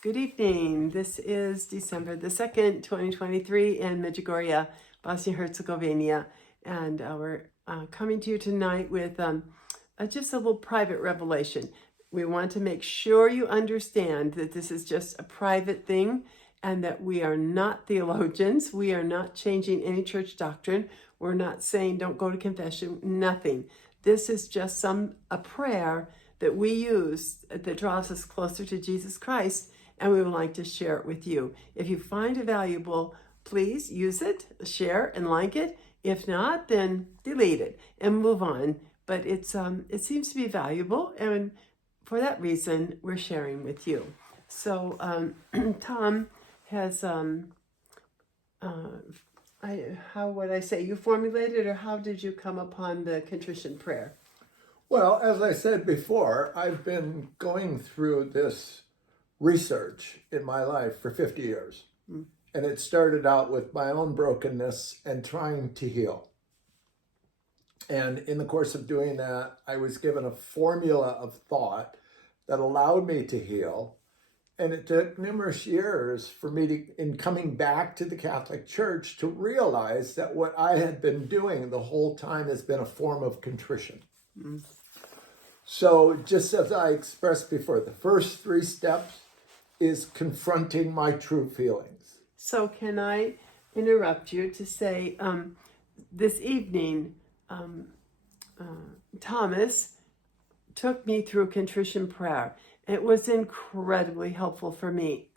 Good evening. This is December the 2nd, 2023 in Medjugorje, Bosnia Herzegovina. And we're coming to you tonight with just a little private revelation. We want to make sure you understand that this is just a private thing and that we are not theologians. We are not changing any church doctrine. We're not saying don't go to confession, nothing. This is just a prayer that we use that draws us closer to Jesus Christ, and we would like to share it with you. If you find it valuable, please use it, share and like it. If not, then delete it and move on. But it seems to be valuable, and for that reason, we're sharing with you. So Tom has, how would I say, you formulated, or how did you come upon the contrition prayer? Well, as I said before, I've been going through this research in my life for 50 years. And it started out with my own brokenness and trying to heal. And in the course of doing that, I was given a formula of thought that allowed me to heal. And it took numerous years for me to, in coming back to the Catholic Church, to realize that what I had been doing the whole time has been a form of contrition. So just as I expressed before, the first 3 steps is confronting my true feelings. So can I interrupt you to say, this evening, Thomas took me through contrition prayer. It was incredibly helpful for me.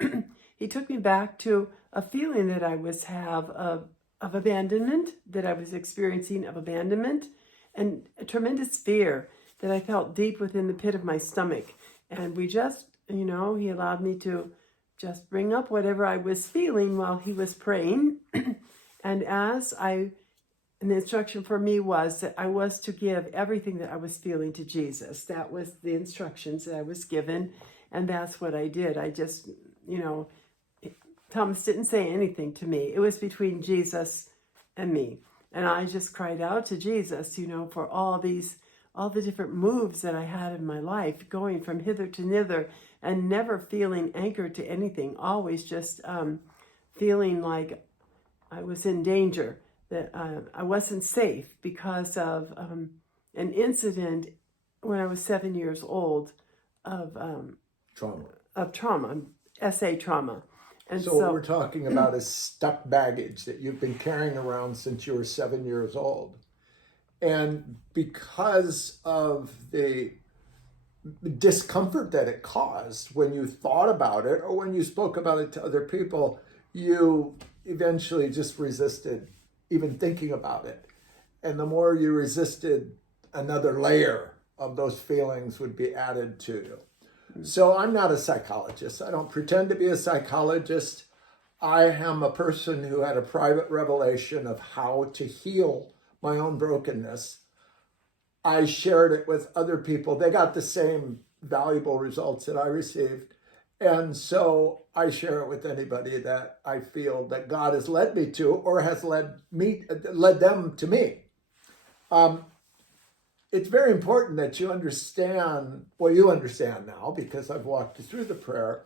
He took me back to a feeling that I have of abandonment, that I was experiencing of abandonment, and a tremendous fear that I felt deep within the pit of my stomach. And we just, he allowed me to just bring up whatever I was feeling while he was praying. And the instruction for me was that I was to give everything that I was feeling to Jesus. That was the instructions that I was given, and that's what I did. I just, Thomas didn't say anything to me. It was between Jesus and me. And I just cried out to Jesus, for all the different moves that I had in my life, going from hither to thither and never feeling anchored to anything, always just feeling like I was in danger, that I wasn't safe because of an incident when I was 7 years old of trauma, SA trauma. And so what we're talking about is stuck baggage that you've been carrying around since you were 7 years old. And because of the discomfort that it caused when you thought about it or when you spoke about it to other people, you eventually just resisted even thinking about it. And the more you resisted, another layer of those feelings would be added to you. So I'm not a psychologist. I don't pretend to be a psychologist. I am a person who had a private revelation of how to heal my own brokenness. I shared it with other people. They got the same valuable results that I received. And so I share it with anybody that I feel that God has led me to or has led them to me. It's very important that you understand, well, you understand now because I've walked you through the prayer,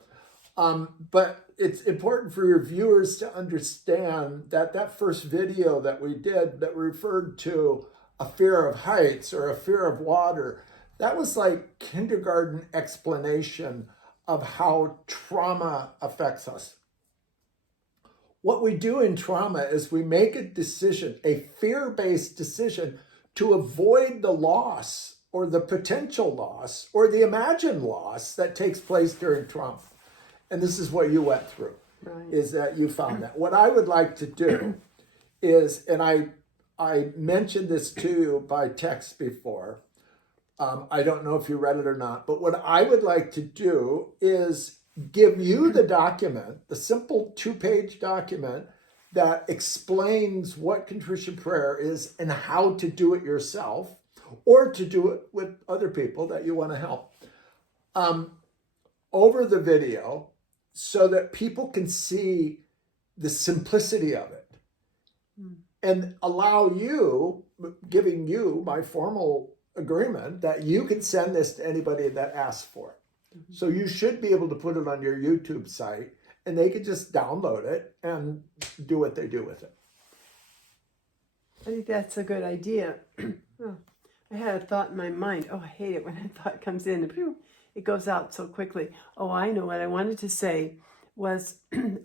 but it's important for your viewers to understand that that first video that we did that referred to a fear of heights or a fear of water, that was like kindergarten explanation of how trauma affects us. What we do in trauma is we make a decision, a fear-based decision, to avoid the loss or the potential loss or the imagined loss that takes place during trauma. And this is what you went through, right? Is that you found that. What I would like to do is, and I mentioned this to you by text before, I don't know if you read it or not, but what I would like to do is give you the document, the simple 2-page document that explains what contrition prayer is and how to do it yourself or to do it with other people that you want to help over the video so that people can see the simplicity of it and allow you, giving you my formal agreement that you can send this to anybody that asks for it. So you should be able to put it on your YouTube site, and they could just download it and do what they do with it. I think that's a good idea. Oh, I had a thought in my mind. Oh, I hate it when a thought comes in and phew, it goes out so quickly. Oh, I know what I wanted to say was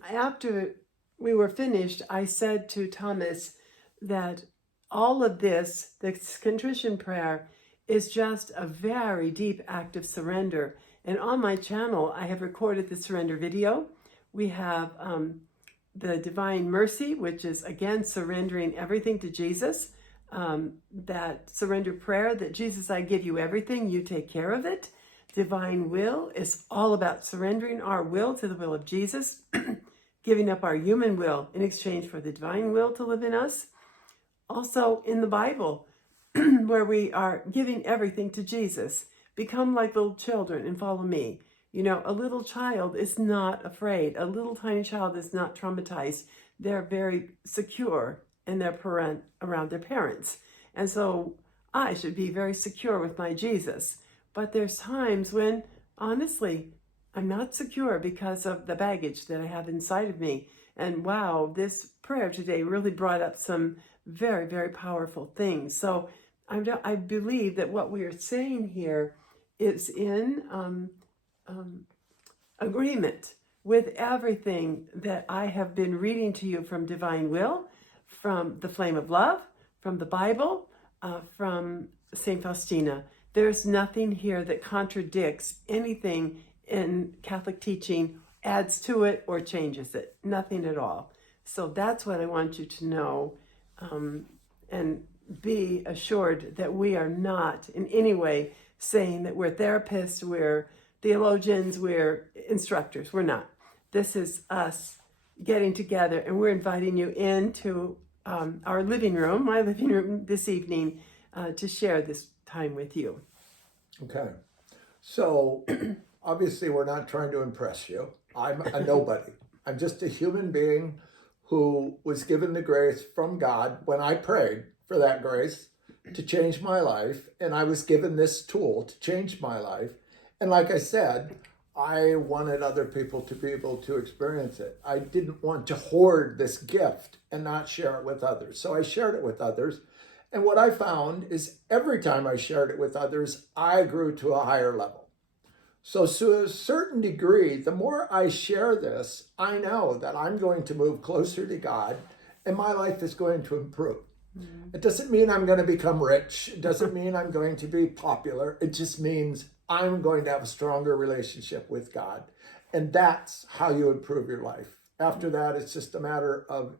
after we were finished, I said to Thomas that all of this contrition prayer, is just a very deep act of surrender. And on my channel, I have recorded the surrender video. We have the Divine Mercy, which is, again, surrendering everything to Jesus. That surrender prayer that Jesus, I give you everything, you take care of it. Divine Will is all about surrendering our will to the will of Jesus, giving up our human will in exchange for the divine will to live in us. Also in the Bible, where we are giving everything to Jesus. Become like little children and follow me. You know, a little child is not afraid. A little tiny child is not traumatized. They're very secure in their around their parents. And so I should be very secure with my Jesus. But there's times when, honestly, I'm not secure because of the baggage that I have inside of me. And wow, this prayer today really brought up some very, very powerful things. So I believe that what we are saying here is in agreement with everything that I have been reading to you from Divine Will, from the Flame of Love, from the Bible, from St. Faustina. There's nothing here that contradicts anything in Catholic teaching, adds to it, or changes it. Nothing at all. So that's what I want you to know, and be assured that we are not in any way saying that we're therapists, we're theologians, we're instructors. We're not. This is us getting together, and we're inviting you into our living room, my living room this evening, to share this time with you. Okay. So obviously we're not trying to impress you. I'm a nobody. I'm just a human being who was given the grace from God when I prayed for that grace to change my life. And I was given this tool to change my life. And like I said, I wanted other people to be able to experience it. I didn't want to hoard this gift and not share it with others. So I shared it with others. And what I found is every time I shared it with others, I grew to a higher level. So to a certain degree, the more I share this, I know that I'm going to move closer to God and my life is going to improve. Mm-hmm. It doesn't mean I'm going to become rich. It doesn't mean I'm going to be popular. It just means I'm going to have a stronger relationship with God. And that's how you improve your life. After that, it's just a matter of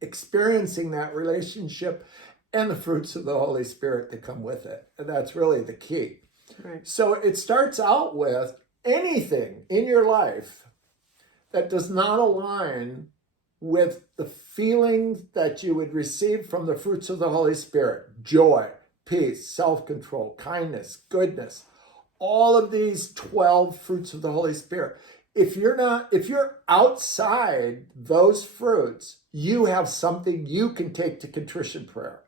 experiencing that relationship and the fruits of the Holy Spirit that come with it. And that's really the key. Right. So it starts out with anything in your life that does not align with the feelings that you would receive from the fruits of the Holy Spirit: joy, peace, self-control, kindness, goodness, all of these 12 fruits of the Holy Spirit. If you're outside those fruits, you have something you can take to contrition prayer.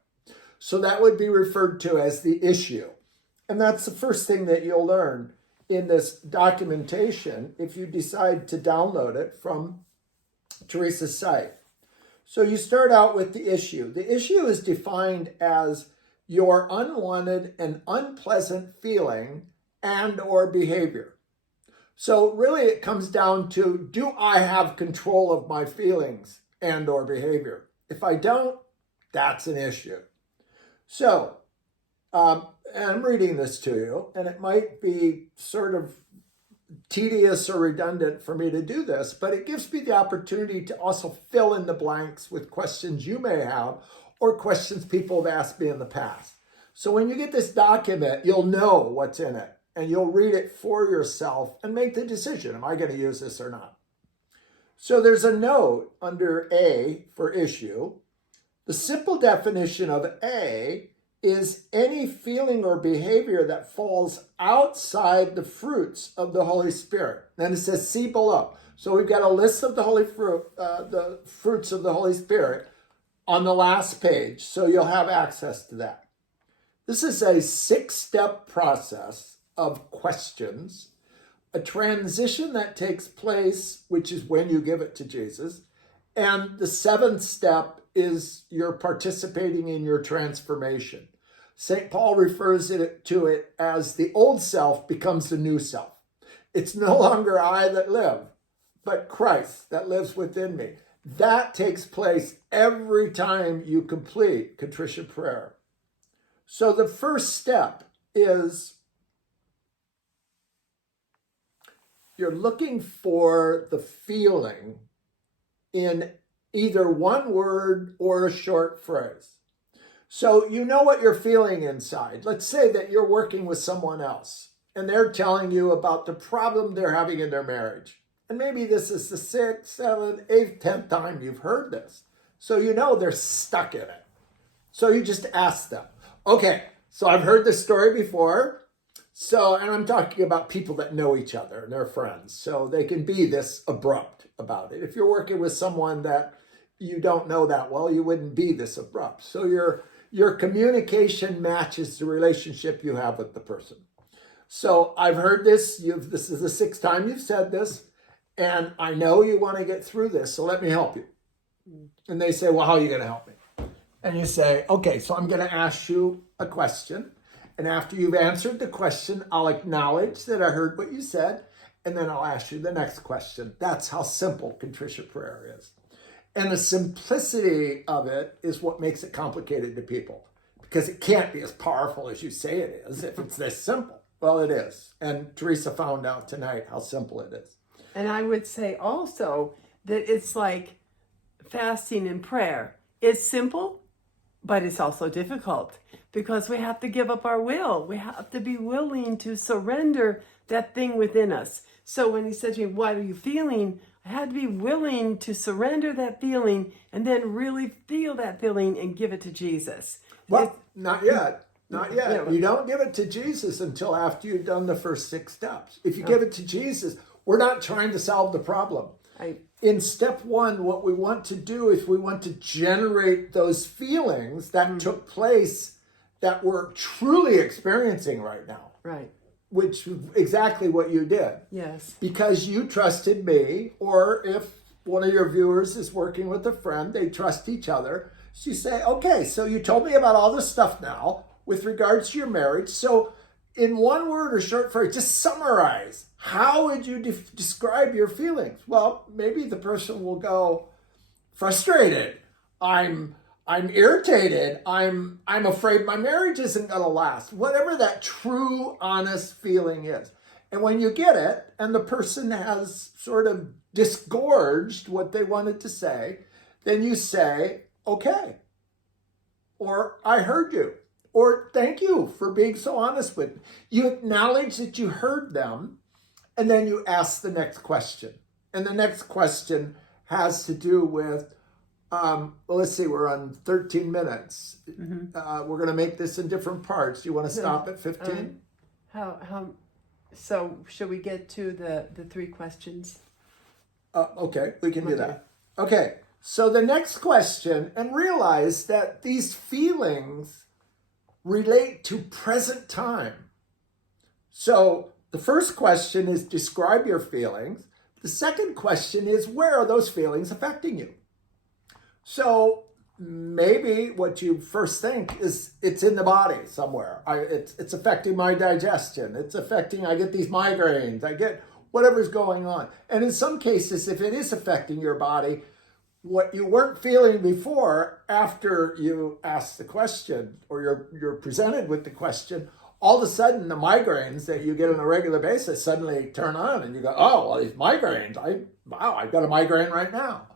So that would be referred to as the issue. And that's the first thing that you'll learn in this documentation if you decide to download it from Teresa's site. So you start out with the issue. The issue is defined as your unwanted and unpleasant feeling and or behavior. So really it comes down to, do I have control of my feelings and or behavior? If I don't, that's an issue. So, and I'm reading this to you, and it might be sort of tedious or redundant for me to do this, but it gives me the opportunity to also fill in the blanks with questions you may have or questions people have asked me in the past. So when you get this document, you'll know what's in it, and you'll read it for yourself and make the decision, am I going to use this or not? So there's a note under A for issue. The simple definition of A is any feeling or behavior that falls outside the fruits of the Holy Spirit. Then it says, see below. So we've got a list of the fruits of the Holy Spirit on the last page, so you'll have access to that. This is a 6-step process of questions a transition that takes place, which is when you give it to Jesus. And the seventh step is you're participating in your transformation. St. Paul refers to it as the old self becomes the new self. It's no longer I that live, but Christ that lives within me. That takes place every time you complete contrition prayer. So the first step is you're looking for the feeling in either one word or a short phrase. So you know what you're feeling inside. Let's say that you're working with someone else and they're telling you about the problem they're having in their marriage. And maybe this is the 6th, 7th, 8th, 10th time you've heard this. So you know they're stuck in it. So you just ask them, okay, so I've heard this story before. And I'm talking about people that know each other and they're friends. So they can be this abrupt about it. If you're working with someone that you don't know that well, you wouldn't be this abrupt. So your communication matches the relationship you have with the person. So I've heard this. This is the 6th time you've said this. And I know you want to get through this. So let me help you. And they say, well, how are you going to help me? And you say, okay, so I'm going to ask you a question. And after you've answered the question, I'll acknowledge that I heard what you said. And then I'll ask you the next question. That's how simple contrition prayer is. And the simplicity of it is what makes it complicated to people. Because it can't be as powerful as you say it is if it's this simple. Well, it is. And Teresa found out tonight how simple it is. And I would say also that it's like fasting and prayer. It's simple, but it's also difficult because we have to give up our will. We have to be willing to surrender that thing within us. So when he said to me, what are you feeling? I had to be willing to surrender that feeling and then really feel that feeling and give it to Jesus. Well, not yet. Not yet. You don't give it to Jesus until after you've done the first 6 steps. If you give it to Jesus, we're not trying to solve the problem. In step 1, what we want to do is we want to generate those feelings that took place that we're truly experiencing right now. Right. Which is exactly what you did. Yes. Because you trusted me, or if one of your viewers is working with a friend, they trust each other. So you say, okay, so you told me about all this stuff now with regards to your marriage. So in one word or short phrase, just summarize. How would you describe your feelings? Well, maybe the person will go, frustrated. I'm irritated. I'm afraid my marriage isn't going to last. Whatever that true, honest feeling is. And when you get it, and the person has sort of disgorged what they wanted to say, then you say, okay. Or I heard you. Or thank you for being so honest with me. You acknowledge that you heard them, and then you ask the next question. And the next question has to do with, well, let's see, we're on 13 minutes. Mm-hmm. We're going to make this in different parts. You want to stop at 15? So should we get to the 3 questions? Okay, we can do that. Okay, so the next question, and realize that these feelings relate to present time. So the first question is describe your feelings. The second question is where are those feelings affecting you? So maybe what you first think is it's in the body somewhere. It's affecting my digestion. It's affecting, I get these migraines. I get whatever's going on. And in some cases, if it is affecting your body, what you weren't feeling before, after you ask the question or you're presented with the question, all of a sudden the migraines that you get on a regular basis suddenly turn on and you go, oh, well, these migraines, I've got a migraine right now.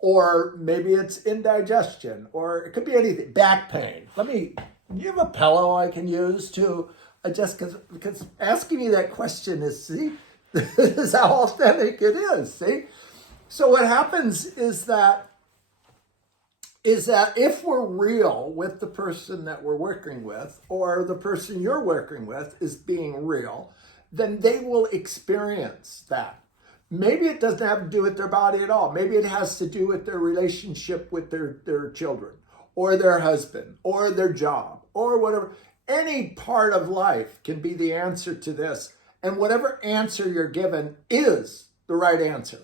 Or maybe it's indigestion, or it could be anything, back pain. Do you have a pillow I can use to adjust? Because asking me that question is, see, this is how authentic it is, see? So what happens is that if we're real with the person that we're working with, or the person you're working with is being real, then they will experience that. Maybe it doesn't have to do with their body at all. Maybe it has to do with their relationship with their children, or their husband, or their job, or whatever. Any part of life can be the answer to this. And whatever answer you're given is the right answer.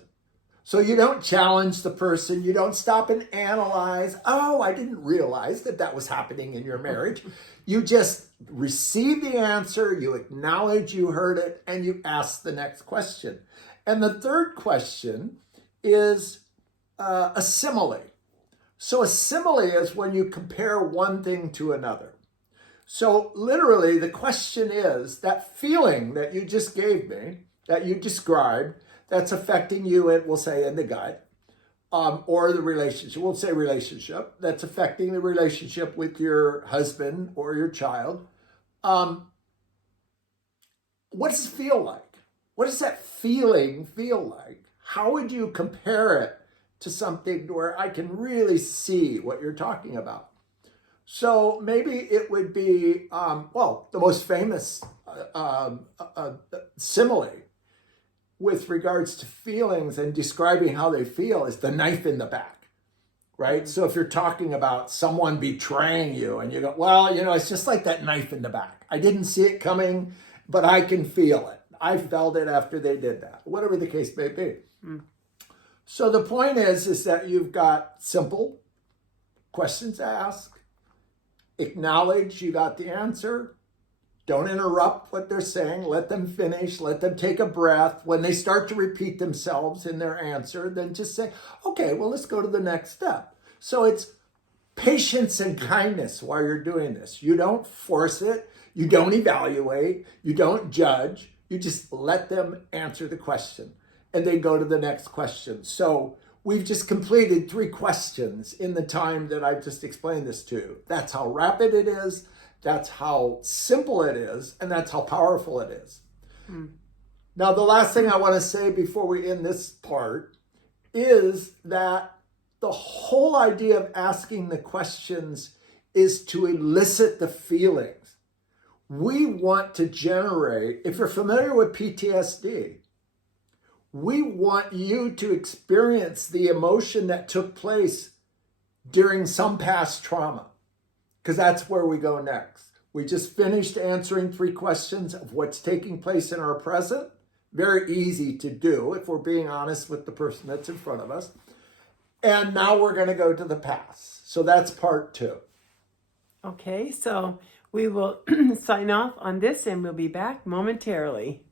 So you don't challenge the person. You don't stop and analyze. Oh, I didn't realize that that was happening in your marriage. You just receive the answer, you acknowledge you heard it, and you ask the next question. And the third question is a simile. So a simile is when you compare one thing to another. So literally the question is that feeling that you just gave me, that you described, that's affecting you, we'll say in the gut, or the relationship, we'll say relationship, that's affecting the relationship with your husband or your child. What does it feel like? What does that feeling feel like? How would you compare it to something where I can really see what you're talking about? So maybe it would be, the most famous simile with regards to feelings and describing how they feel is the knife in the back, right? So if you're talking about someone betraying you and you go, well, it's just like that knife in the back. I didn't see it coming, but I can feel it. I felt it after they did that, whatever the case may be. So the point is that you've got simple questions to ask, acknowledge you got the answer, don't interrupt what they're saying, let them finish, let them take a breath. When they start to repeat themselves in their answer, then just say, okay, well, let's go to the next step. So it's patience and kindness while you're doing this. You don't force it, you don't evaluate, you don't judge, you just let them answer the question. And they go to the next question. So we've just completed 3 questions in the time that I've just explained this to. That's how rapid it is, that's how simple it is, and that's how powerful it is. Now, the last thing I want to say before we end this part is that the whole idea of asking the questions is to elicit the feelings. We want to generate, if you're familiar with PTSD, we want you to experience the emotion that took place during some past trauma, because that's where we go next. We just finished answering 3 questions of what's taking place in our present. Very easy to do if we're being honest with the person that's in front of us. And now we're going to go to the past. So that's part 2. Okay, so we will sign off on this and we'll be back momentarily.